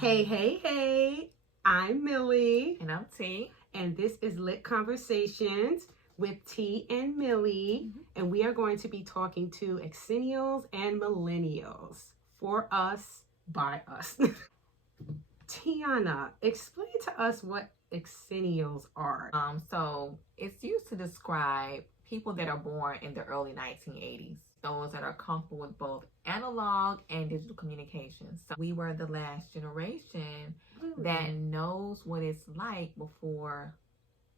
Hey, hey, hey, I'm Millie. And I'm T. And this is Lit Conversations with T and Millie. Mm-hmm. And we are going to be talking to Exennials and Millennials. For us, by us. Tiana, explain to us what Exennials are. So it's used to describe people that are born in the early 1980s. Those that are comfortable with both analog and digital communications. So we were the last generation that knows what it's like before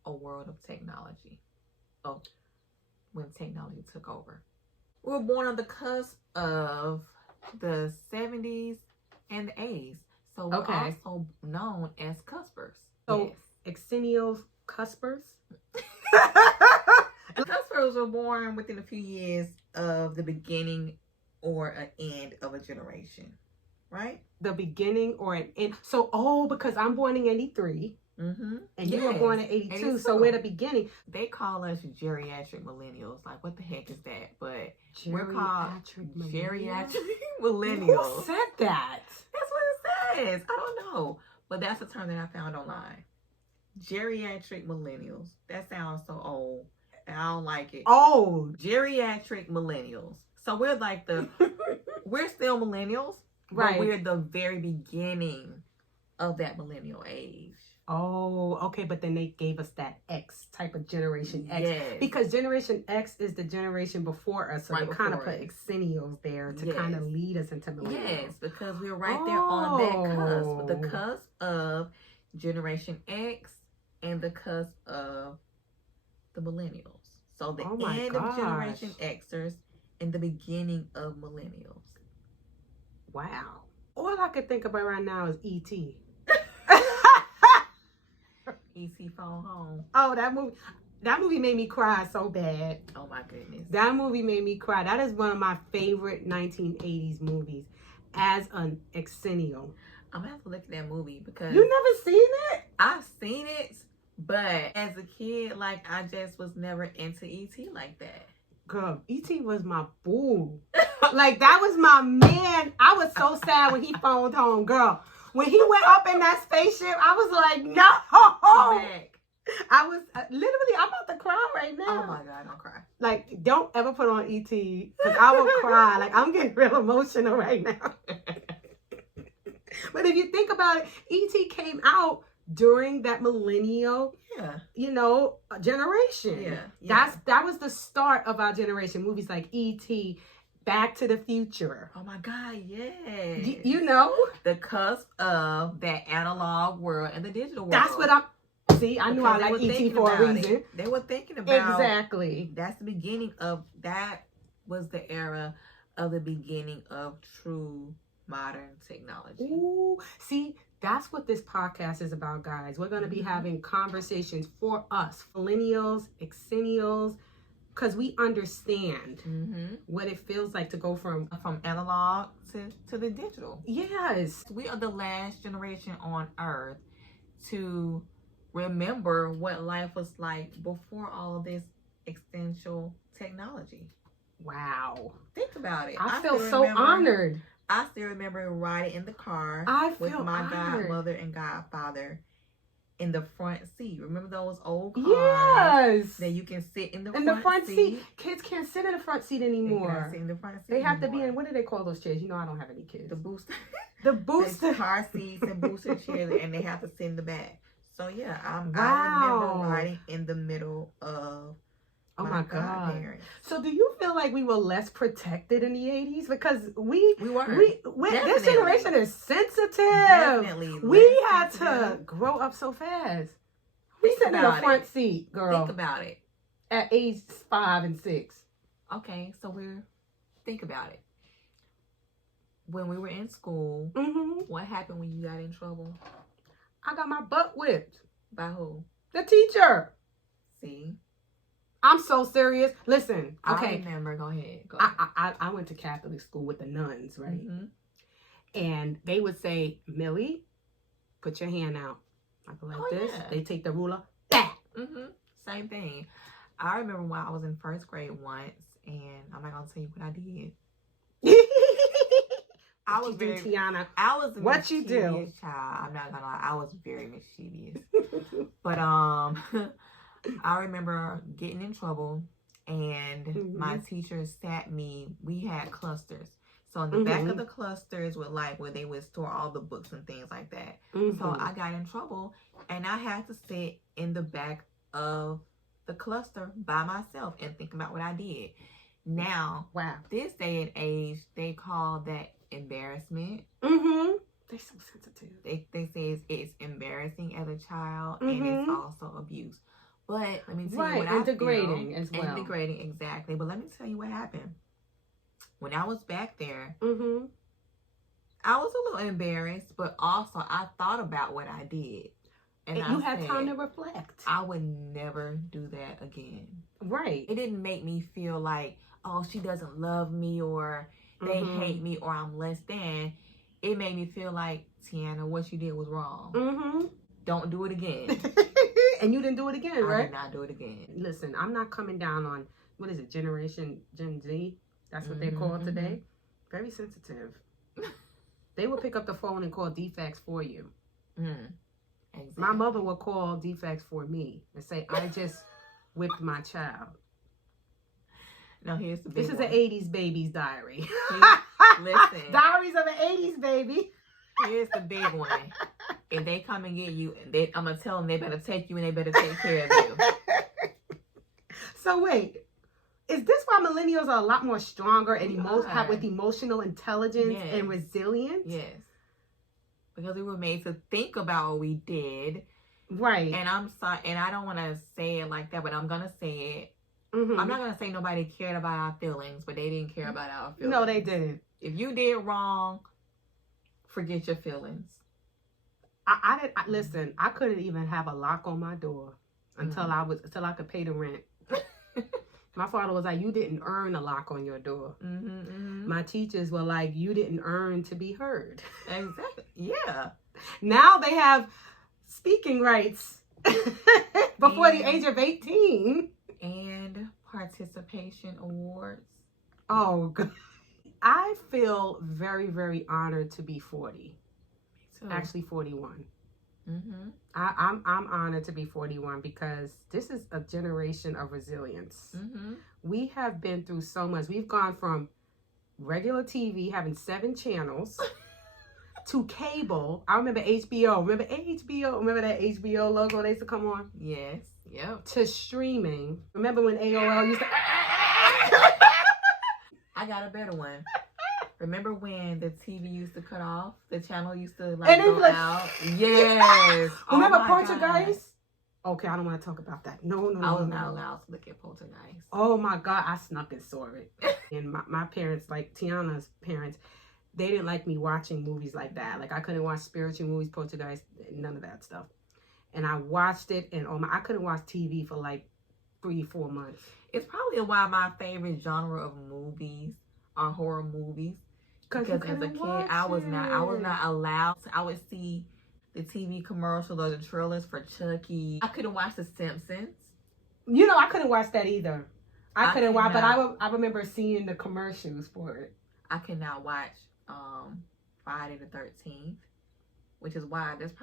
a world of technology. Of when technology took over. We were born on the cusp of the 70s and the 80s. So we're also known as cuspers. So Exennials, cuspers? Cuspers were born within a few years of the beginning or an end of a generation, right? The beginning or an end. So, because I'm born in 83. Mm-hmm. And you were born in 82, so we're the beginning. They call us geriatric millennials. Like, what the heck is that? But we're called geriatric millennials. Who said that? That's what it says. I don't know. But that's a term that I found online. Geriatric millennials. That sounds so old. I don't like it. Oh, geriatric millennials. So we're like we're still millennials, right? But we're the very beginning of that millennial age. Oh, okay. But then they gave us that X type of Generation X. Yes. Because Generation X is the generation before us. So they kind of put Exennials there to kind of lead us into millennials. Yes, because we're right there on that cusp. The cusp of Generation X and the cusp of the millennials. So the end of Generation Xers and the beginning of millennials. Wow. All I could think about right now is E.T. E.T. Phone Home. Oh, that movie made me cry so bad. Oh my goodness. That movie made me cry. That is one of my favorite 1980s movies as an Exennial. I'm gonna have to look at that movie because you never seen it? I've seen it, but as a kid, like I just was never into E.T. like that. Girl, E.T. was my boo. Like that was my man. I was so sad when he phoned home, girl. When he went up in that spaceship, I was like, no. I was literally, I'm about to cry right now. Oh my God, don't cry. Like, don't ever put on E.T. because I will cry. Like, I'm getting real emotional right now. But if you think about it, E.T. came out during that millennial, generation. Yeah. That was the start of our generation. Movies like E.T., Back to the Future. Oh my God, yes. You know? The cusp of that analog world and the digital world. That's what I knew I like E.T. for a reason. They were thinking about exactly. That's the beginning of, that was the era of the beginning of true modern technology. Ooh, see, that's what this podcast is about, guys. We're going to be having conversations for us, millennials, Exennials, because we understand what it feels like to go from analog to the digital. Yes. We are the last generation on Earth to remember what life was like before all of this essential technology. Wow. Think about it. I feel so honored. I still remember riding in the car with my godmother and godfather in the front seat. Remember those old cars? Yes. That you can sit in the front seat. Kids can't sit in the front seat anymore. They can't sit in the front seat. They have to be in, what do they call those chairs? You know, I don't have any kids. The booster. The booster. The car seats and booster chairs, and they have to sit in the back. So yeah, I remember riding in the middle of my God. So do you feel like we were less protected in the 80s? Because we were. This generation is sensitive. Definitely. We had to grow up so fast. We sat in the front seat, girl. Think about it. At age 5 and 6. Okay, so think about it. When we were in school, what happened when you got in trouble? I got my butt whipped. By who? The teacher. See? I'm so serious. Listen, okay. I remember. Go ahead. I went to Catholic school with the nuns, right? And they would say, Millie, put your hand out. I go like this. Yeah. They take the ruler. Same thing. I remember when I was in first grade once, and I'm not going to tell you what I did. I What was you do, very, Tiana? I was a What you do? mischievous child. I'm not gonna lie, I was very mischievous. But I remember getting in trouble, and my teacher sat me. We had clusters, so in the back of the clusters were like where they would store all the books and things like that. So I got in trouble, and I had to sit in the back of the cluster by myself and think about what I did. Now, Wow. this day and age, they call that embarrassment. They're so sensitive. They say it's embarrassing as a child, and it's also abuse. But let me tell you what I feel. Degrading as well. And degrading, exactly. But let me tell you what happened. When I was back there, I was a little embarrassed, but also I thought about what I did. And you had time to reflect. I would never do that again. Right. It didn't make me feel like, oh, she doesn't love me, or they hate me, or I'm less than. It made me feel like, Tiana, what you did was wrong. Don't do it again. And you didn't do it again, right? I did not do it again. Listen, I'm not coming down on, what is it, Generation Gen Z? That's what they're called today. Very sensitive. They will pick up the phone and call defects for you. Exactly. My mother will call defects for me and say, I just whipped my child. No, here's the big This is an 80s baby's diary. Listen. Diaries of an 80s baby. Here's the big one. If they come and get you, I'm going to tell them they better take you and they better take care of you. So wait, is this why millennials are a lot more stronger and with emotional intelligence and resilience? Yes. Because we were made to think about what we did. Right. And I'm sorry, and I don't want to say it like that, but I'm going to say it. I'm not going to say nobody cared about our feelings, but they didn't care about our feelings. No, they didn't. If you did wrong, forget your feelings. Listen, I couldn't even have a lock on my door until I could pay the rent. My father was like, you didn't earn a lock on your door. My teachers were like, you didn't earn to be heard. Exactly. Yeah. Now they have speaking rights before the age of 18. And participation awards. Oh, God. I feel very, very honored to be 40. Me too. Actually, 41. I'm honored to be 41 because this is a generation of resilience. We have been through so much. We've gone from regular TV, having 7 channels, to cable. I remember HBO. Remember HBO? Remember that HBO logo they used to come on? Yes. Yep. To streaming. Remember when AOL used to... I got a better one. Remember when the TV used to cut off? The channel used to go out? Yes. Remember Poltergeist? Okay, I don't want to talk about that. No. I was not allowed to look at Poltergeist. Oh my God, I snuck and saw it. And my parents, like Tiana's parents, they didn't like me watching movies like that. Like I couldn't watch spiritual movies, Poltergeist, none of that stuff. And I watched it, and I couldn't watch TV for like 3-4 months. It's probably why my favorite genre of movies are horror movies. Because as a kid, I was not allowed. I would see the TV commercials or the trailers for Chucky. I couldn't watch The Simpsons. You know, I couldn't watch that either. I couldn't watch, but I remember seeing the commercials for it. I could not watch Friday the 13th, which is why that's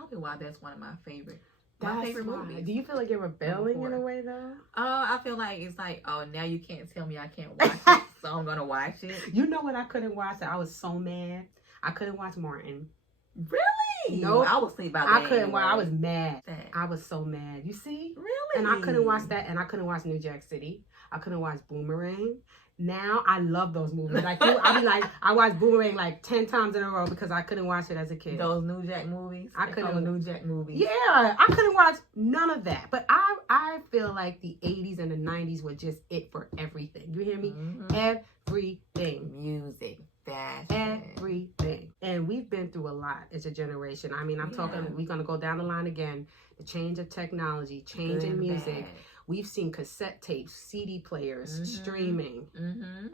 one of my favorite. My favorite movie. Do you feel like you're rebelling in a way, though? I feel like it's like, oh, now you can't tell me I can't watch it, so I'm gonna watch it. You know what? I couldn't watch it. I was so mad. I couldn't watch Martin. Really? No, I was asleep by I couldn't watch. I was mad. I was so mad. You see? Really? And I couldn't watch that. And I couldn't watch New Jack City. I couldn't watch Boomerang. Now I love those movies. Like I watched Boomerang like 10 times in a row because I couldn't watch it as a kid. Those New Jack movies. I couldn't. New Jack movies. Yeah, I couldn't watch none of that. But I feel like the 80s and the 90s were just it for everything. You hear me? Everything. Music, fashion, everything. And we've been through a lot as a generation. I mean, I'm talking. We're gonna go down the line again. The change of technology, change in music. We've seen cassette tapes, CD players, streaming,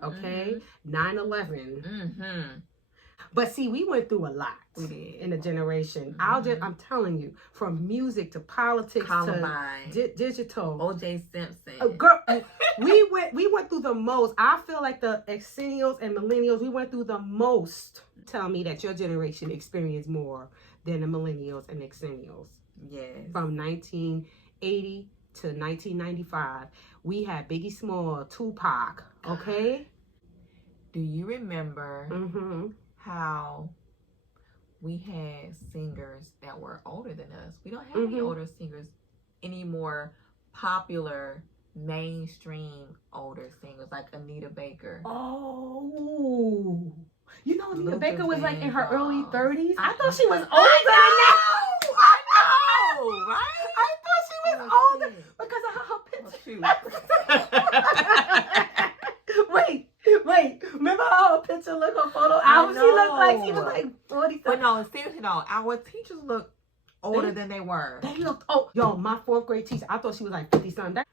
okay? 9/11. But see, we went through a lot in a generation. I'm telling you, from music to politics to digital. O.J. Simpson. Girl, we went through the most. I feel like the exennials and millennials, we went through the most tell me that your generation experienced more than the millennials and exennials. Yes. From 1980 to 1995, we had Biggie Small, Tupac, okay? Do you remember Mm-hmm. how we had singers that were older than us? We don't have any older singers anymore. Popular, mainstream older singers like Anita Baker. Oh, you know, Anita Luther Baker was like in her Vandross. early 30s. I thought she was older I know, right? I thought she was older because of her picture. Wait. Remember how her picture looked, her photo album? She looked like she was like 40. But no, seriously though, our teachers look older than they were. They looked, yo, my 4th grade teacher, I thought she was like 50 something.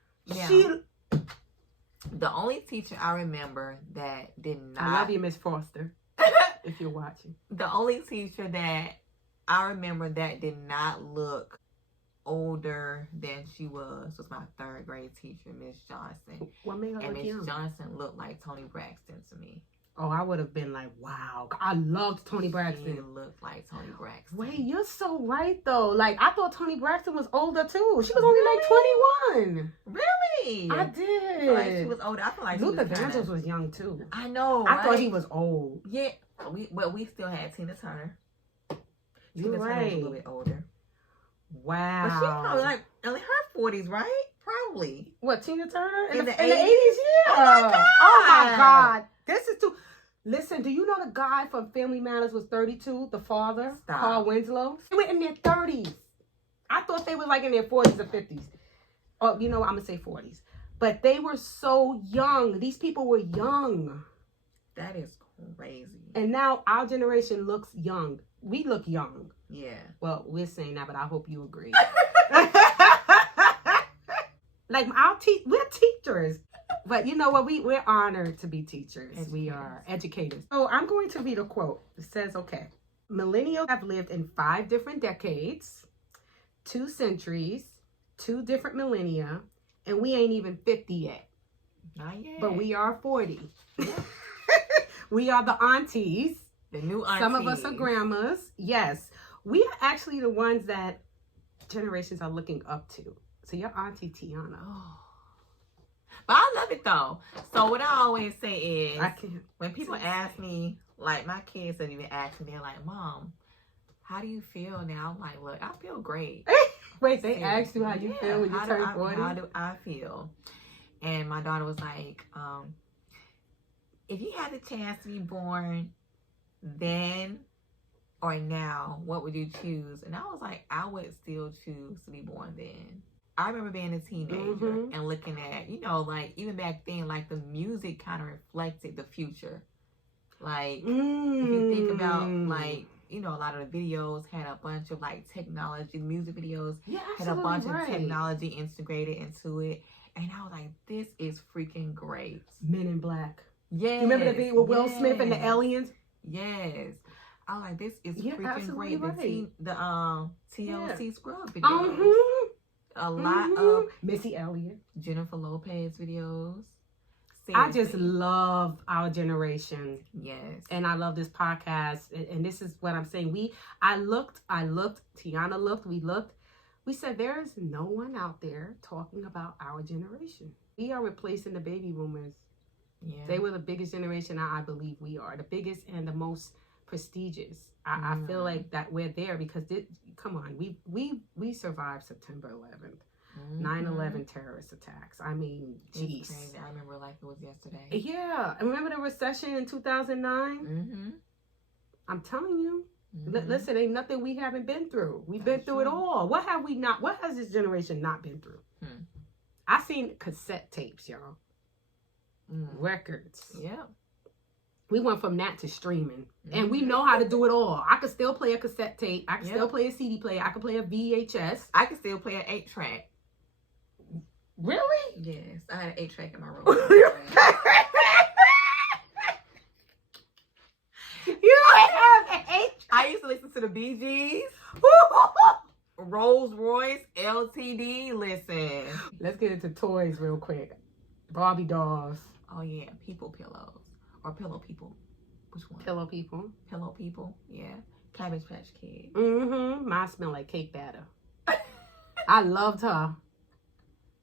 The only teacher I remember that did not. I love you, Miss Foster, if you're watching. The only teacher that I remember that did not look older than she was my 3rd grade teacher, Miss Johnson. What made her and look Miss young? Johnson looked like Toni Braxton to me. Oh, I would have been like, wow. I loved Toni Braxton. She looked like Toni Braxton. Wait, you're so right, though. Like, I thought Toni Braxton was older, too. She was only like 21. Really? I did. I feel like she was older. I feel like Luther Vandross was young, too. I know, I thought he was old. Yeah. We still had Tina Turner. You're Tina Turner was a little bit older. Wow. But she's probably like in her 40s, right? Probably. What, Tina Turner? In the 80s? 80s? Yeah. Oh my God. This is too... Listen, do you know the guy from Family Matters was 32? The father? Stop. Carl Winslow? They were in their 30s. I thought they were like in their 40s or 50s. Oh, you know what? I'm going to say 40s. But they were so young. These people were young. That is crazy. And now our generation looks young. We look young. Yeah. Well, we're saying that, but I hope you agree. Like, we're teachers. But you know what? We're honored to be teachers. Educators. We are educators. So I'm going to read a quote. It says, okay, millennials have lived in 5 different decades, 2 centuries, 2 different millennia, and we ain't even 50 yet. Not yet. But we are 40. We are the aunties. The new aunties. Some of us are grandmas. Yes. We are actually the ones that generations are looking up to. So your auntie Tiana. Oh. But I love it though. So what I always say is, when people ask me, like my kids have even asked me, they're like, Mom, how do you feel now? I'm like, look, I feel great. Wait, they asked you how you feel when you turn 40? How do I feel? And my daughter was like, if you had the chance to be born then or now, what would you choose? And I was like, I would still choose to be born then. I remember being a teenager and looking at, like even back then, like the music kind of reflected the future. Like if you think about like, a lot of the videos had a bunch of like technology, music videos had a bunch of technology integrated into it. And I was like, this is freaking great. Men in Black. Yeah. You remember the video with Will Smith and the aliens? Yes. I was like, this is freaking great. Right. The TLC Scrub videos. A lot of Missy Elliott, Jennifer Lopez videos. Seriously. I just love our generation. Yes. And I love this podcast. And this is what I'm saying. I looked, Tiana looked, we looked. We said there is no one out there talking about our generation. We are replacing the baby boomers. Yeah. They were the biggest generation. I believe we are. The biggest and the most prestigious. I feel like that we're there because come on, we survived September 11th, 9/11 terrorist attacks. I mean, jeez, I remember like it was yesterday. Yeah, and remember the recession in 2009? I'm telling you, listen, ain't nothing we haven't been through. We've been through it all. What have we not? What has this generation not been through? I seen cassette tapes, y'all, records. Yeah. We went from that to streaming. And we know how to do it all. I could still play a cassette tape. I can still play a CD player. I can play a VHS. I can still play an 8-track. Really? Yes. I had an 8-track in my room. You have an 8-track? I used to listen to the Bee Gees. Rolls Royce, LTD. Listen. Let's get into toys real quick. Barbie dolls. Oh, yeah. People pillows. Or pillow people. Which one? Pillow people. Pillow people. Yeah. Cabbage Patch Kids. Mm-hmm. Mine smell like cake batter. I loved her.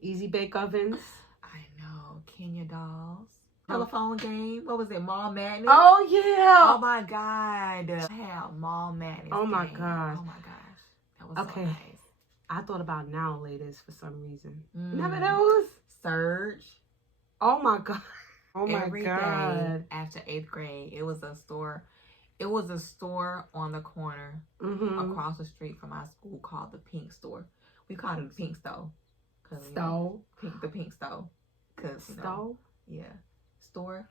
Easy Bake Ovens. I know. Kenya Dolls. Telephone game. What was it? Mall Madness. Oh yeah. Oh my God. I had Mall Madness. Oh my game. gosh. Oh my gosh. That was Okay. so nice. I thought about Now Laters for some reason. Remember those? Surge. Oh my God. Oh my Every God. day after 8th grade, it was a store. It was a store on the corner across the street from our school called the Pink Store. We called it the Pink Stove. Stove? The Pink Stove. Stove? Yeah. Store.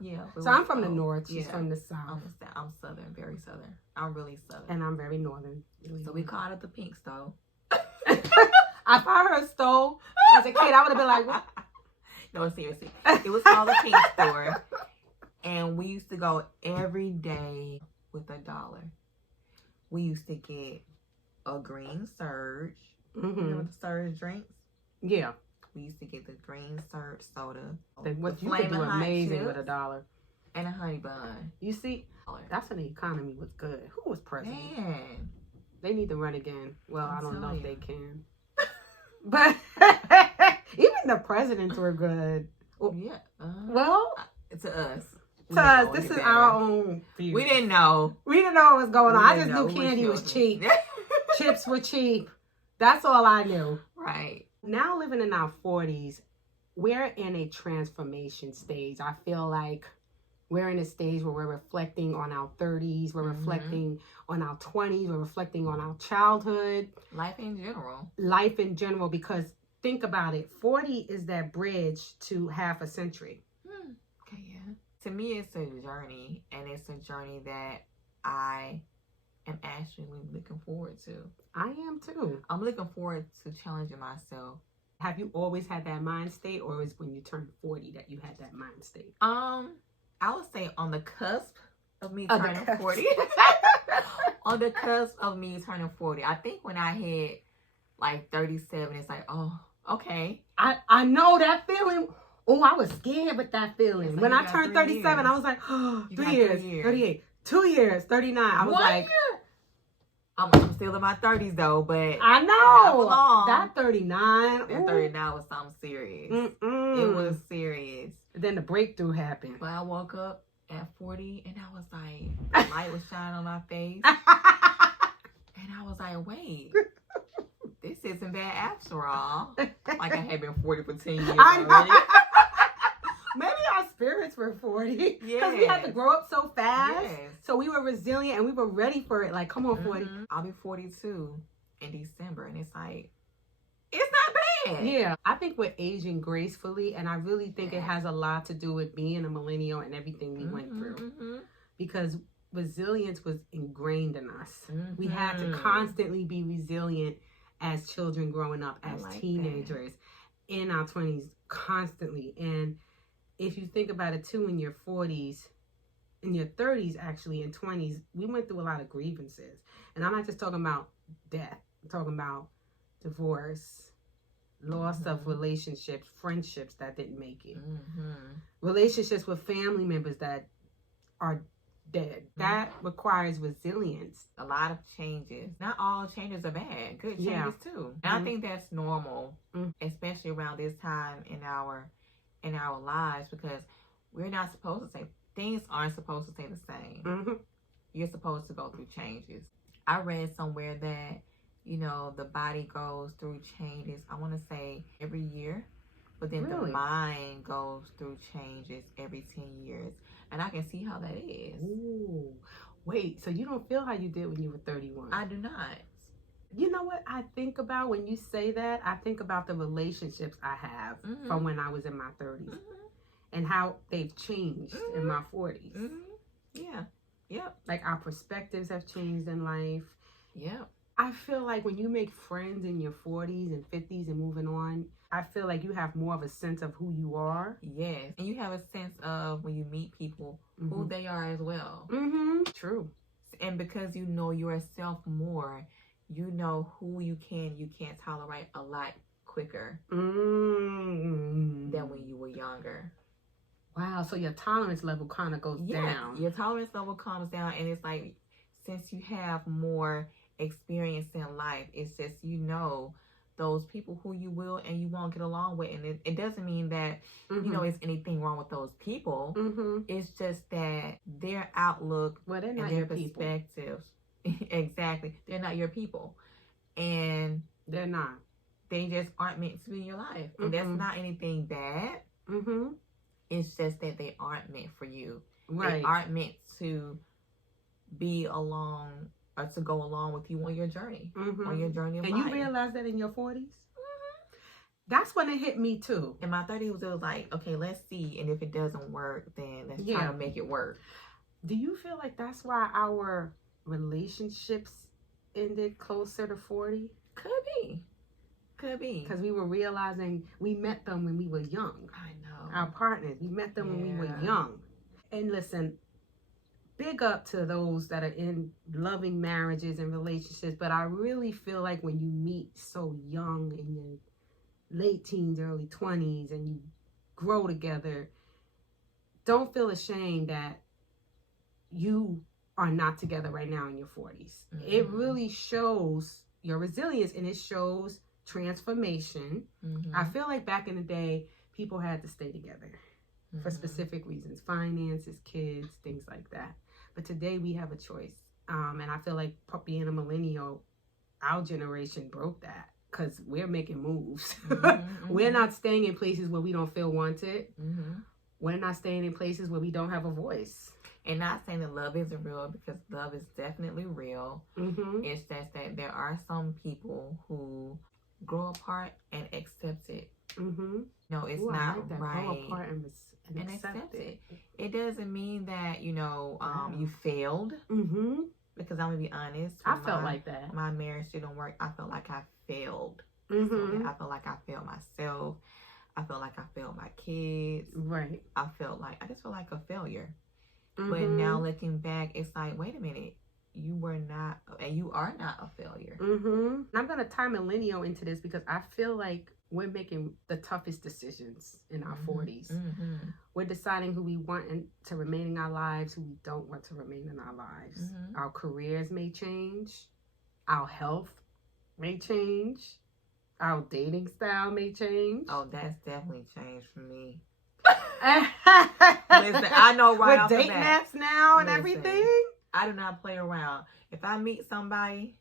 Yeah. So I'm from the north. She's from the south. I'm southern, very southern. I'm really southern. And I'm very northern. So we called it the Pink Stove. If I heard stove as a kid, I would have been like, what? No, seriously. It was called the Pink Store. And we used to go every day with $1. We used to get a green Surge. Remember the Surge drinks? Yeah. We used to get the green Surge soda. What you could do amazing with $1. And a honey bun. You see, that's when the economy was good. Who was president? Man. They need to run again. Well, I don't know if they can. But even the presidents were good. Yeah. Well, to us. To us, this is our own view. We didn't know. We didn't know what was going on. I just knew candy was cheap. Chips were cheap. That's all I knew. Right. Now living in our 40s, we're in a transformation stage. I feel like we're in a stage where we're reflecting on our 30s. We're reflecting on our 20s. We're reflecting on our childhood. Life in general. Life in general, because think about it. 40 is that bridge to half a century. Okay, yeah. To me, it's a journey, and it's a journey that I am actually looking forward to. I am too. I'm looking forward to challenging myself. Have you always had that mind state, or is when you turned 40 that you had that mind state? I would say on the cusp of me turning 40. On the cusp of me turning 40. I think when I hit like 37, it's like, oh, okay. I know that feeling. Oh, I was scared with that feeling. Like when I turned 37, I was like, oh, 3 years, 38, 2 years, 39. I was like, year? I'm still in my 30s though, but I know. long. That 39. That 39 was something serious. It was serious. Then the breakthrough happened. But I woke up at 40 and I was like, the light was shining on my face. And I was like, wait, this isn't bad after all. Like I had been 40 for 10 years already. Maybe our spirits were 40. Because we Yes. had to grow up so fast. Yes. So we were resilient and we were ready for it. Like, come on, 40. I'll be 42 in December. And it's like, it's not bad. Yeah. I think we're aging gracefully. And I really think it has a lot to do with being a millennial and everything we went through. Because resilience was ingrained in us. We had to constantly be resilient as children growing up, as teenagers, in our 20s, constantly. And if you think about it too, in your 40s, in your 30s actually, in 20s, we went through a lot of grievances. And I'm not just talking about death. I'm talking about divorce, loss of relationships, friendships that didn't make it, relationships with family members that are dead. That requires resilience. A lot of changes. Not all changes are bad. Good changes too. And I think that's normal, especially around this time in our lives, because we're not supposed to say things aren't supposed to stay the same. You're supposed to go through changes. I read somewhere that, you know, the body goes through changes, I want to say every year, but then the mind goes through changes every 10 years. And I can see how that is. Ooh. Wait, so you don't feel how you did when you were 31? I do not. You know what I think about when you say that? I think about the relationships I have from when I was in my 30s and how they've changed in my 40s. Yeah. Yep. Like our perspectives have changed in life. Yep. I feel like when you make friends in your 40s and 50s and moving on, I feel like you have more of a sense of who you are. Yes. And you have a sense of, when you meet people, who they are as well. True. And because you know yourself more, you know who you can't tolerate a lot quicker than when you were younger. Wow, so your tolerance level kind of goes down. Your tolerance level comes down, and it's like, since you have more experience in life, it's just, those people who you will and you won't get along with. And it doesn't mean that, it's anything wrong with those people. It's just that their outlook and their perspectives, exactly, they're not your people. And they're not. They just aren't meant to be in your life. And that's not anything bad. It's just that they aren't meant for you. Right. They aren't meant to be along or to go along with you on your journey. On your journey of life. And you realize that in your 40s? That's when it hit me too. In my 30s, it was like, okay, let's see. And if it doesn't work, then let's try to make it work. Do you feel like that's why our relationships ended closer to 40? Could be. Because we were realizing we met them when we were young. I know. Our partners, we met them when we were young. And listen, big up to those that are in loving marriages and relationships. But I really feel like when you meet so young in your late teens, early 20s, and you grow together, don't feel ashamed that you are not together right now in your 40s. It really shows your resilience, and it shows transformation. I feel like back in the day, people had to stay together for specific reasons, finances, kids, things like that. But today we have a choice. And I feel like being a millennial, our generation broke that, because we're making moves. We're not staying in places where we don't feel wanted. We're not staying in places where we don't have a voice. And not saying that love isn't real, because love is definitely real. It's just that there are some people who grow apart and accept it. No, it's not right. Grow apart and accept it. It doesn't mean that, you failed. Because I'm going to be honest. I felt like that. My marriage didn't work. I felt like I failed. So, I felt like I failed myself. I felt like I failed my kids. Right. I just felt like a failure. But now looking back, it's like, wait a minute. You were not, and you are not a failure. I'm going to tie Millennial into this, because I feel like we're making the toughest decisions in our 40s. We're deciding who we want to remain in our lives, who we don't want to remain in our lives. Our careers may change. Our health may change. Our dating style may change. Oh, that's definitely changed for me. Listen, I know right off the bat. With date apps now and everything. I do not play around. If I meet somebody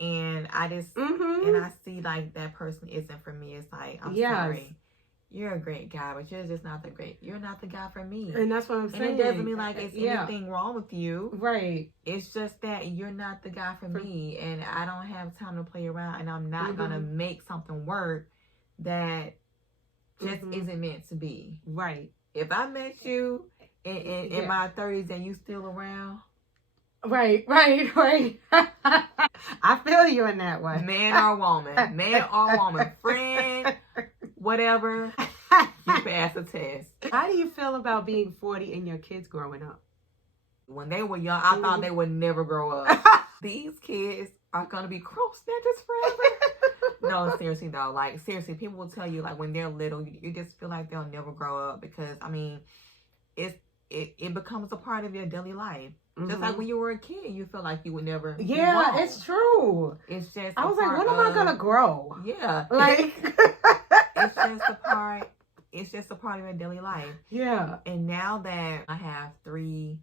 and I just and I see like that person isn't for me, it's like, I'm sorry. You're a great guy, but you're just not you're not the guy for me. And that's what I'm saying. And it doesn't mean like it's anything wrong with you. Right. It's just that you're not the guy for me, and I don't have time to play around, and I'm not gonna make something work that just isn't meant to be. Right. If I met you in my 30s and you still around. Right. I feel you in that one. Man or woman, friend, whatever, you pass a test. How do you feel about being 40 and your kids growing up? When they were young, I thought they would never grow up. These kids are going to be crow snatchers forever. No, seriously though, like seriously, people will tell you like when they're little, you just feel like they'll never grow up, because I mean, it becomes a part of your daily life. Just like when you were a kid, you feel like you would never. Yeah, it's true. It's just. I was like, when am I gonna grow? Yeah, like it's just a part. It's just a part of your daily life. Yeah. And now that I have 3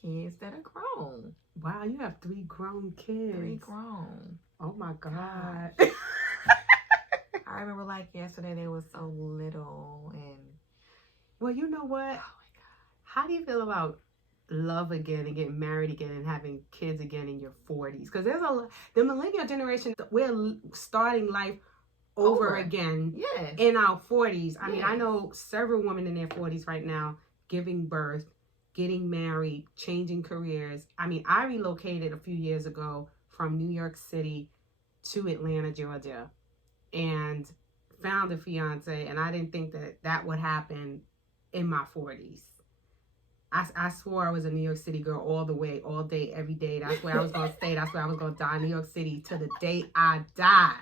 kids that are grown. Wow, you have 3 grown kids. 3 grown. Oh my God. I remember like yesterday they were so little, and. Well, you know what? Oh my God. How do you feel about love again and getting married again and having kids again in your 40s? Because there's the millennial generation, we're starting life over again in our 40s. I mean, I know several women in their 40s right now giving birth, getting married, changing careers. I mean, I relocated a few years ago from New York City to Atlanta, Georgia, and found a fiance, and I didn't think that would happen in my 40s. I swore I was a New York City girl all the way, all day, every day. That's where I was going to stay. That's where I was going to die, New York City, to the day I die.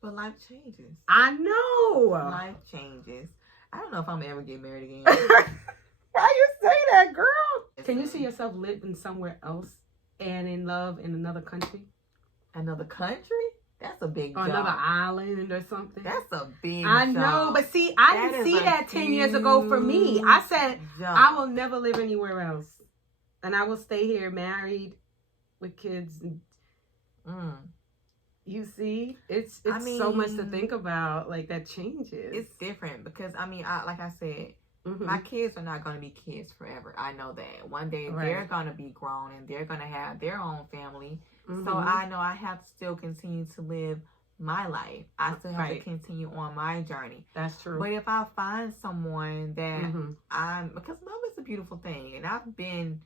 But life changes. I know. Life changes. I don't know if I'm ever get married again. Why you say that, girl? Can you see yourself living somewhere else and in love in another country? Another country? That's a big or jump. another island or something. That's a big I jump. know, but see, I didn't see that 10 years ago for me. I said, I will never live anywhere else. And I will stay here married with kids. You see, it's I mean, so much to think about. Like, that changes. It's different because, I mean, like I said, my kids are not going to be kids forever. I know that. One day they're going to be grown and they're going to have their own family. So I know I have to still continue to live my life. I still have to continue on my journey. That's true. But if I find someone that because love is a beautiful thing. And I've been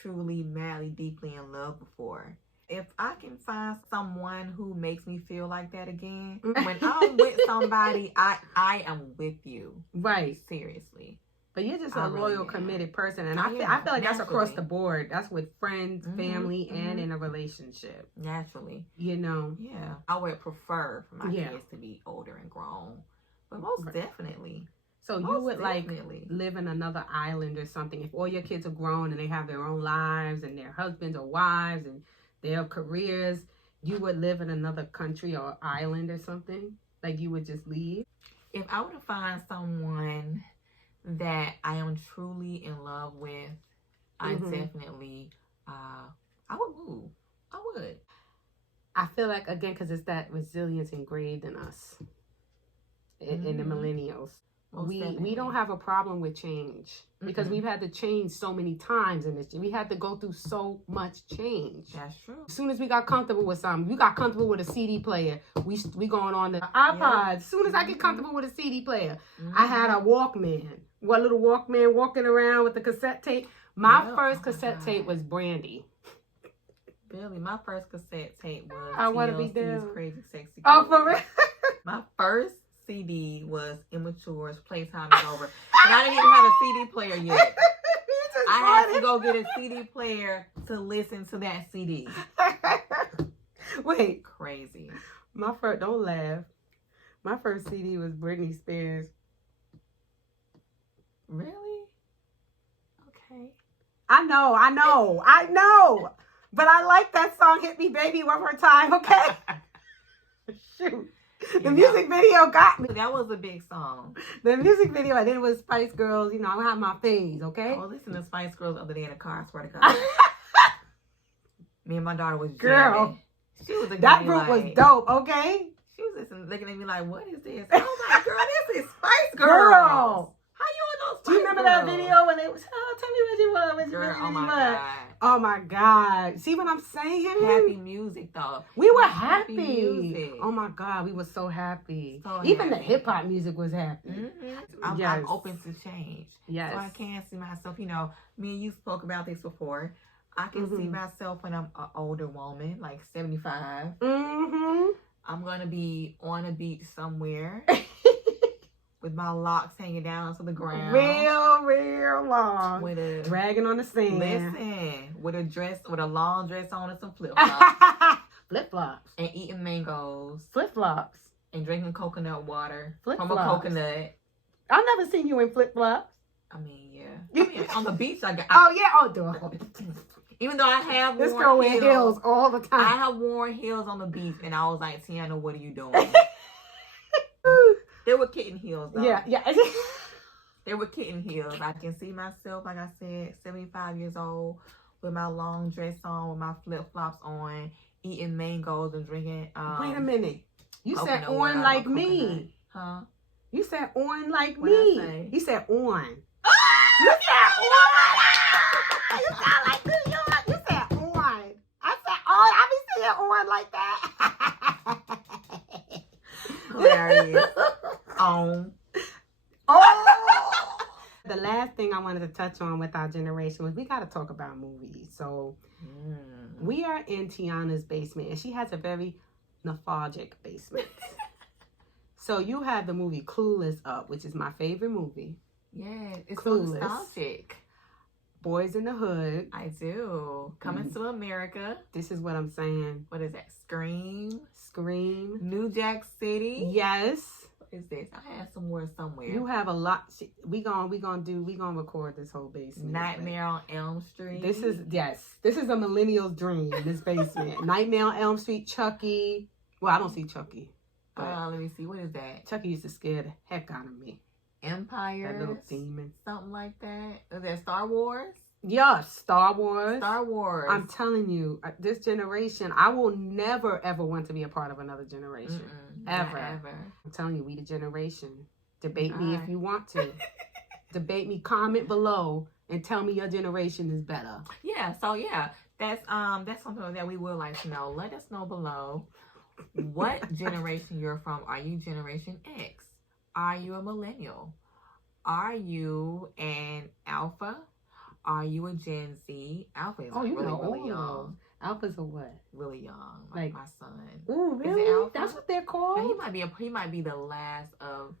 truly, madly, deeply in love before. If I can find someone who makes me feel like that again, when I'm with somebody, I am with you. Right. Seriously. But you're just a loyal, committed person. And I feel like that's across the board. That's with friends, family, and in a relationship. Naturally. You know? Yeah. I would prefer for my kids to be older and grown. But most definitely. So you would live in another island or something. If all your kids are grown and they have their own lives and their husbands or wives and they have careers, you would live in another country or island or something? Like you would just leave? If I were to find someone that I am truly in love with, I definitely, I would move. I would. I feel like, again, because it's that resilience engraved in us, in the millennials. We don't have a problem with change because we've had to change so many times in this. We had to go through so much change. That's true. As soon as we got comfortable with something, we got comfortable with a CD player. We going on the iPod. As soon as I get comfortable with a CD player, I had a Walkman. What little Walkman walking around with the cassette tape. My first cassette tape was Brandy. Billy, my first cassette tape was I Want to Be Down. Crazy Sexy. Oh, for real? My first CD was Immature's Playtime Is Over. And I didn't even have a CD player yet. I had to go get a CD player to listen to that CD. Wait. Crazy. My first, don't laugh. My first CD was Britney Spears. Really? Okay. I know. But I like that song, Hit Me Baby One More Time, okay? Shoot. The music video got me. That was a big song. The music video I did was Spice Girls. You know, I had my phase, okay? Oh, listen to Spice Girls the other day in the car, I swear to God. Me and my daughter was Girl. She was that group was dope, okay? She was looking at me like, what is this? I was like, girl, this is Spice Girls. Girl. How you in those Spice Do you remember Girls? that video when they was, tell me what you want. Girl, oh my God. Oh my God. See what I'm saying? Happy music, though. We were happy. Music. Oh my God. We were so happy. So even happy. the hip hop music was happy. I'm open to change. Yes. So I can see myself, you know, me and you spoke about this before. I can see myself when I'm an older woman, like 75. I'm going to be on a beach somewhere. With my locks hanging down to the ground. Real long. With a dragging on the sand. Listen, with a long dress on and some flip-flops. Flip-flops. And eating mangoes. Flip-flops. And drinking coconut water. Flip-flops. From a coconut. I've never seen you in flip-flops. I mean, yeah. I mean, on the beach, even though I have this girl wears heels all the time. I have worn heels on the beach, and I was like, Tiana, what are you doing? They were kitten heels, though. Yeah. They were kitten heels. I can see myself, like I said, 75 years old, with my long dress on, with my flip-flops on, eating mangoes and drinking. Wait a minute. You said on like me. Huh? You said on like What'd me. I say? You said on. You said on! You sound like New York. You said on. I said on. I be saying on like that. Hilarious. Oh. The last thing I wanted to touch on with our generation was we got to talk about movies. So we are in Tiana's basement, and she has a very nostalgic basement. So you have the movie Clueless up, which is my favorite movie. Yeah, it's Clueless. so nostalgic. Boys in the Hood. I do. Coming to America. This is what I'm saying. What is that? Scream. Scream. New Jack City. Yes. is this? I had some words somewhere. You have a lot. We gonna record this whole basement. Nightmare on Elm Street. This is a millennial's dream. This basement. Nightmare on Elm Street. Chucky. Well, I don't see Chucky. Let me see. What is that? Chucky used to scare the heck out of me. Empire. That little demon. Something like that. Is that Star Wars? Yeah, Star Wars. Star Wars. I'm telling you, this generation, I will never, ever want to be a part of another generation. Ever. I'm telling you, we the generation. Debate me if you want to. Debate me, comment below, and tell me your generation is better. Yeah, so yeah, that's something that we would like to know. Let us know below what generation you're from. Are you Generation X? Are you a millennial? Are you an alpha? Are you a Gen Z? Alpha is really young. Alphas are what? Really young, like my son. Ooh, really? That's what they're called? Yeah, he might be the last of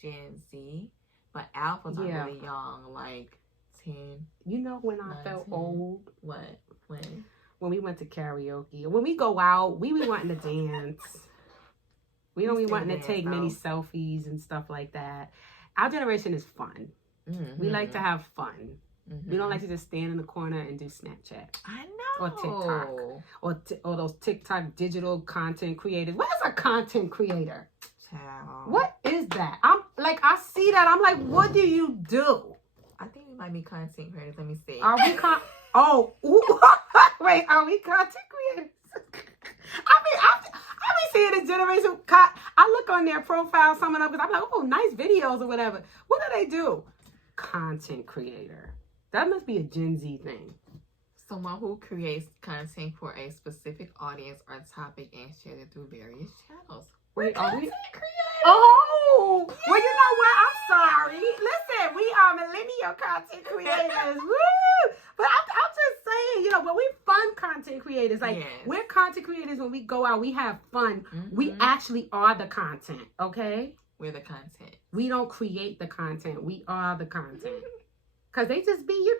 Gen Z, but alphas are really young, like 10. You know when I felt old? What? When? When we went to karaoke. When we go out, we be wanting to dance. We don't be wanting to take many selfies and stuff like that. Our generation is fun. Mm-hmm. We like to have fun. Mm-hmm. We don't like to just stand in the corner and do Snapchat. I know. Or TikTok. Or those TikTok digital content creators. What is a content creator? Child. What is that? I see that. I'm like, what do you do? I think we might be content creators. Let me see. Are we wait, are we content creators? I be seeing this generation. I look on their profile, summing up, because I'm like, oh, nice videos or whatever. What do they do? Content creator. That must be a Gen Z thing. Someone who creates content for a specific audience or topic and shares it through various channels. Wait, are we? Creators. Oh, yeah. Well, you know what? I'm sorry. Listen, we are millennial content creators. Woo! But I'm just saying, but we're fun content creators. Like, we're content creators when we go out. We have fun. Mm-hmm. We actually are the content, okay? We're the content. We don't create the content. We are the content. Because they just be,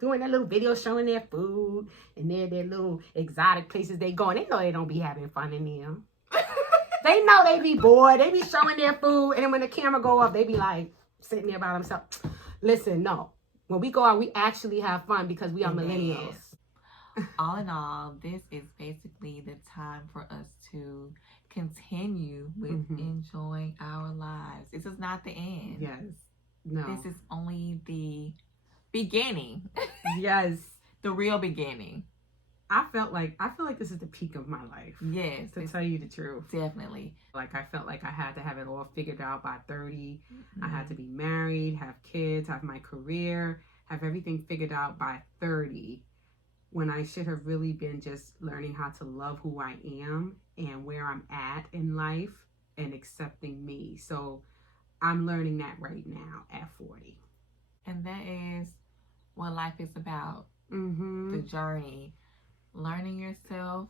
doing their little videos showing their food and their little exotic places they go. And they know they don't be having fun in them. They know they be bored. They be showing their food. And then when the camera go up, they be like sitting there by themselves. Listen, no. When we go out, we actually have fun because we are millennials. All in all, this is basically the time for us to continue with enjoying our lives. This is not the end. Yes. No. This is only the beginning. Yes. The real beginning. I feel like this is the peak of my life. Yes. To tell you the truth. Definitely. Like, I felt like I had to have it all figured out by 30. Mm-hmm. I had to be married, have kids, have my career, have everything figured out by 30. When I should have really been just learning how to love who I am and where I'm at in life and accepting me. So I'm learning that right now at 40. And that is what life is about. Mm-hmm. The journey. Learning yourself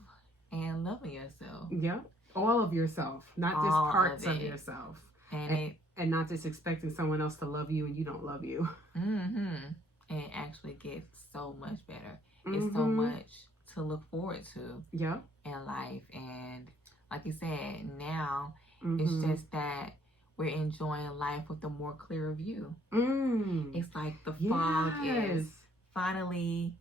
and loving yourself. Yep. All of yourself. Not just parts of yourself. And not just expecting someone else to love you and you don't love you. Mm-hmm. And it actually gets so much better. Mm-hmm. It's so much to look forward to in life. And like you said, now it's just that we're enjoying life with a more clearer view. It's like the fog is finally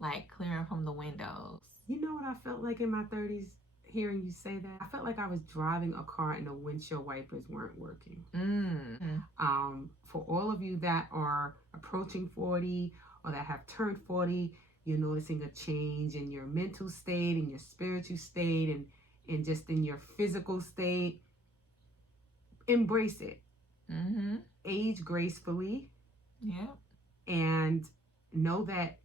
like clearing from the windows. You know what I felt like in my 30s hearing you say that? I felt like I was driving a car and the windshield wipers weren't working. For all of you that are approaching 40 or that have turned 40, you're noticing a change in your mental state, in your spiritual state, and just in your physical state. Embrace it. Age gracefully. And know that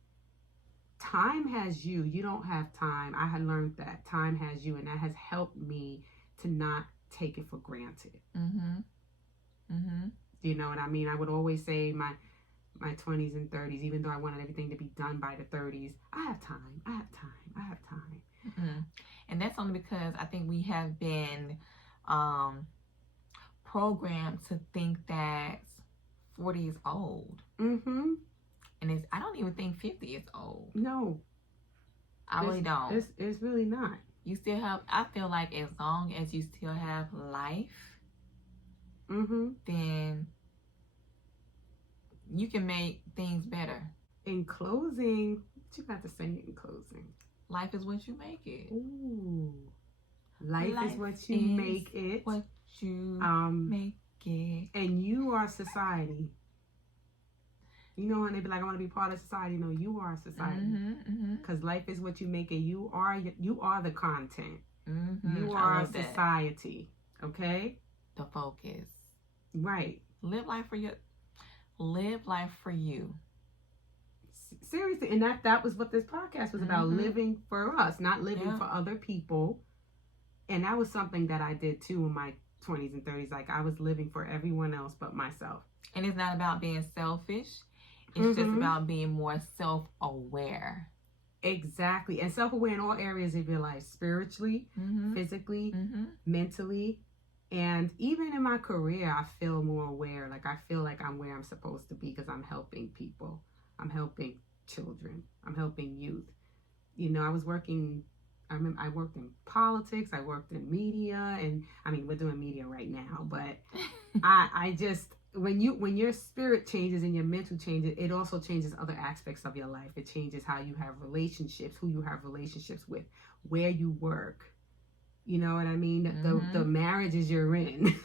time has you. You don't have time. I had learned that time has you, and that has helped me to not take it for granted. You know what I mean? I would always say my 20s and 30s, even though I wanted everything to be done by the 30s, I have time. And that's only because I think we have been programmed to think that 40 is old. And I don't even think 50 is old. No. I really don't. It's really not. You still have, I feel like as long as you still have life, then you can make things better. In closing, what you got to say in closing? Life is what you make it. Ooh. Life is what you is make it. What you make it. And you are society. You know, and they be like, I want to be part of society. No, you are society. Because life is what you make it. You are the content. You are society. That. Okay? The focus. Right. Live life for you. Seriously, and that was what this podcast was about, living for us, not living for other people. And that was something that I did too in my 20s and 30s. Like, I was living for everyone else but myself. And it's not about being selfish. It's just about being more self-aware. Exactly. And self-aware in all areas of your life, spiritually, physically, mentally. And even in my career, I feel more aware. Like, I feel like I'm where I'm supposed to be because I'm helping people. I'm helping children. I'm helping youth. You know, I worked in politics. I worked in media. And, I mean, we're doing media right now. But I just... When your spirit changes and your mental changes, it also changes other aspects of your life. It changes how you have relationships, who you have relationships with, where you work. You know what I mean? The marriages you're in.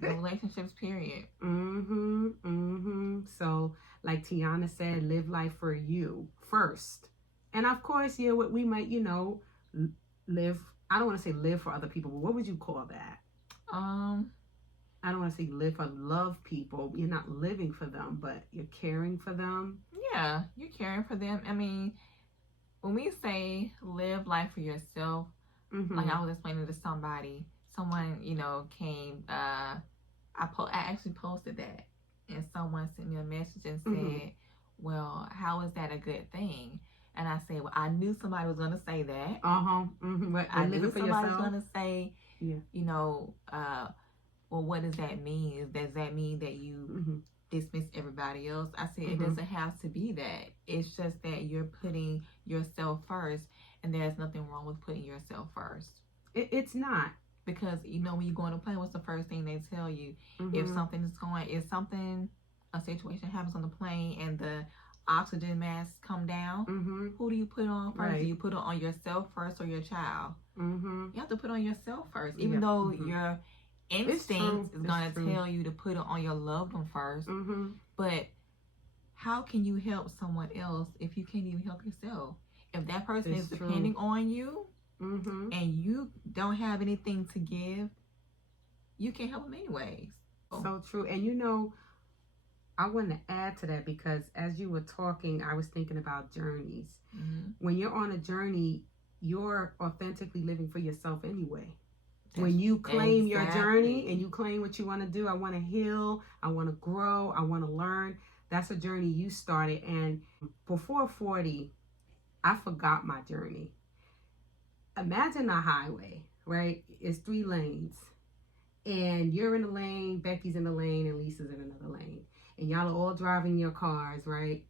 The relationships, period. So, like Tiana said, live life for you first. And of course, yeah, what we might, live. I don't want to say live for other people, but what would you call that? I don't want to say live for love people. You're not living for them, but you're caring for them. Yeah, you're caring for them. I mean, when we say live life for yourself, like I was explaining to somebody, someone, came, I actually posted that, and someone sent me a message and said, well, how is that a good thing? And I said, well, I knew somebody was going to say that. But I knew somebody was going to say, well, what does that mean? Does that mean that you dismiss everybody else? I said, it doesn't have to be that. It's just that you're putting yourself first, and there's nothing wrong with putting yourself first. It's not. Because, when you go on a plane, what's the first thing they tell you? If a situation happens on the plane and the oxygen masks come down, who do you put on first? Right. Do you put it on yourself first or your child? You have to put it on yourself first, even though your instinct is going to tell you to put it on your loved one first. But how can you help someone else if you can't even help yourself? If that person is depending on you and you don't have anything to give, you can't help them anyways. So true. And I want to add to that, because as you were talking, I was thinking about journeys. When you're on a journey, you're authentically living for yourself anyway. When you claim your journey and you claim what you want to do, I want to heal, I want to grow, I want to learn. That's a journey you started. And before 40, I forgot my journey. Imagine a highway, right? It's 3 lanes. And you're in a lane, Becky's in a lane, and Lisa's in another lane. And y'all are all driving your cars, right?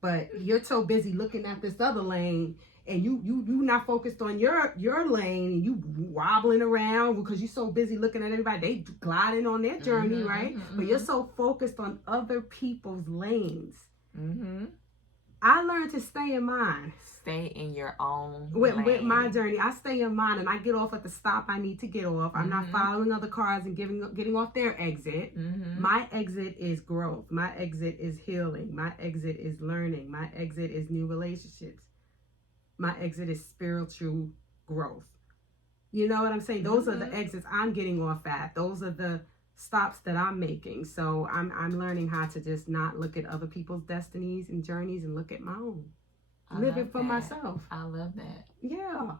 But you're so busy looking at this other lane, and you not focused on your lane, and you wobbling around because you're so busy looking at everybody. They gliding on their journey, right? But you're so focused on other people's lanes. I learned to stay in mine. Stay in your own lane. With my journey, I stay in mine, and I get off at the stop I need to get off. I'm not following other cars and getting off their exit. My exit is growth. My exit is healing. My exit is learning. My exit is new relationships. My exit is spiritual growth. You know what I'm saying? Those are the exits I'm getting off at. Those are the stops that I'm making. So I'm learning how to just not look at other people's destinies and journeys and look at my own. Living for myself. I love that. Yeah.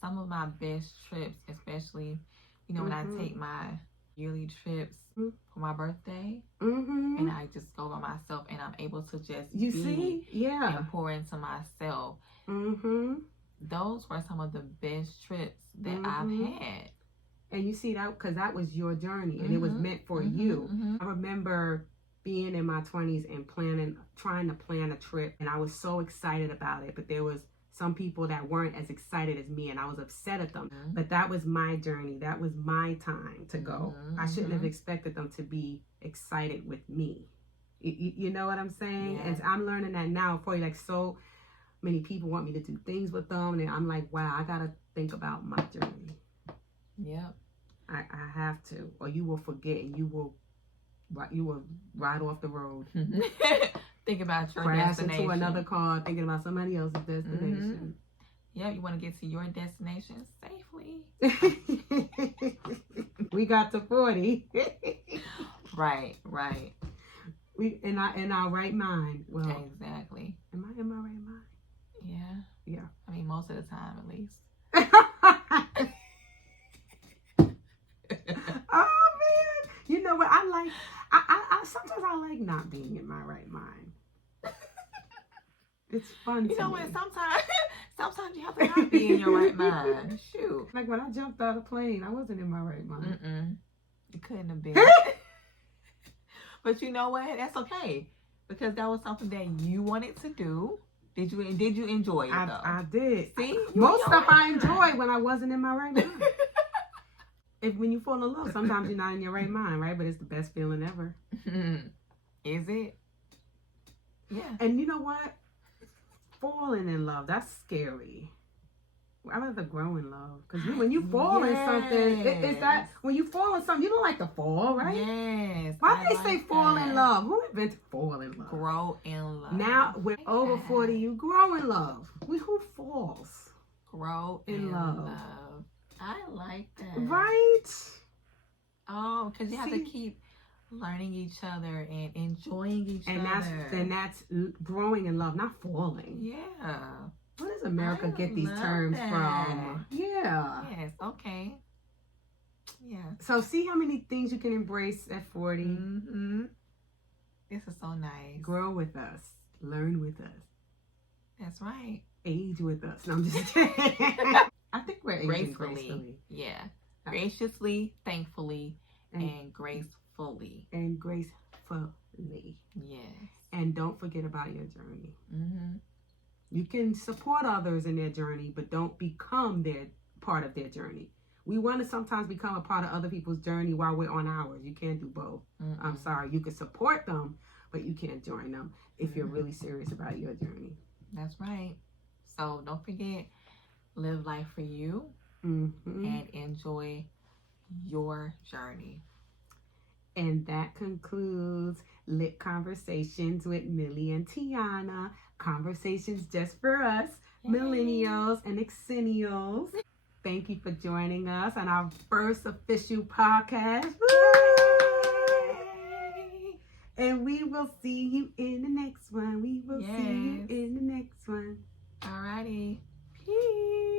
Some of my best trips, especially, when I take my yearly trips for my birthday, and I just go by myself, and I'm able to just and pour into myself. Those were some of the best trips that I've had. And you see that because that was your journey, and it was meant for you. I remember being in my 20s and trying to plan a trip, and I was so excited about it, but there was some people that weren't as excited as me, and I was upset at them. Mm-hmm. But that was my journey. That was my time to go. Mm-hmm. I shouldn't have expected them to be excited with me. You know what I'm saying? Yeah. And I'm learning that now. For like so many people want me to do things with them, and I'm like, wow, I gotta think about my journey. Yep. I have to, or you will forget, and you will ride off the road. Think about your Crash destination. into another car, thinking about somebody else's destination. Yeah, you want to get to your destination safely. We got to 40. Right. We in our right mind. Well, Exactly. am I in my right mind? Yeah. I mean, most of the time, at least. Oh man, you know what? I sometimes I like not being in my right mind. It's fun. You to know me. what? Sometimes you have to not be in your right mind. Shoot. Like when I jumped out of the plane, I wasn't in my right mind. It couldn't have been. But you know what? That's okay, because that was something that you wanted to do. Did you enjoy it though? I did. See, most stuff I enjoyed when I wasn't in my right mind. When you fall in love, sometimes you're not in your right mind, right? But it's the best feeling ever. Is it? Yeah. And you know what? Falling in love, that's scary. I rather grow in love, because when you fall in something, it's that when you fall in something, you don't like to fall, right? Yes. Why do they say fall in love? Who invented fall in love? Grow in love. Now we're over 40. You grow in love. Who falls? Grow in love. I like that. Right? Oh, because you have to keep learning each other and enjoying each other. And that's growing in love, not falling. Yeah. Where does America get these terms from? Yeah. Yes. Okay. Yeah. So see how many things you can embrace at 40. This is so nice. Grow with us. Learn with us. That's right. Age with us. No, I'm just kidding. I think we're aging gracefully. Yeah. Graciously, thankfully, and gracefully. And gracefully. Yes. And don't forget about your journey. You can support others in their journey, but don't become their part of their journey. We want to sometimes become a part of other people's journey while we're on ours. You can't do both. I'm sorry. You can support them, but you can't join them if you're really serious about your journey. That's right. So don't forget, live life for you and enjoy your journey. And that concludes Lit Conversations with Millie and Tiana. Conversations just for us, millennials and exennials. Thank you for joining us on our first official podcast. Yay! And we will see you in the next one. We will see you in the next one. Alrighty. Peace.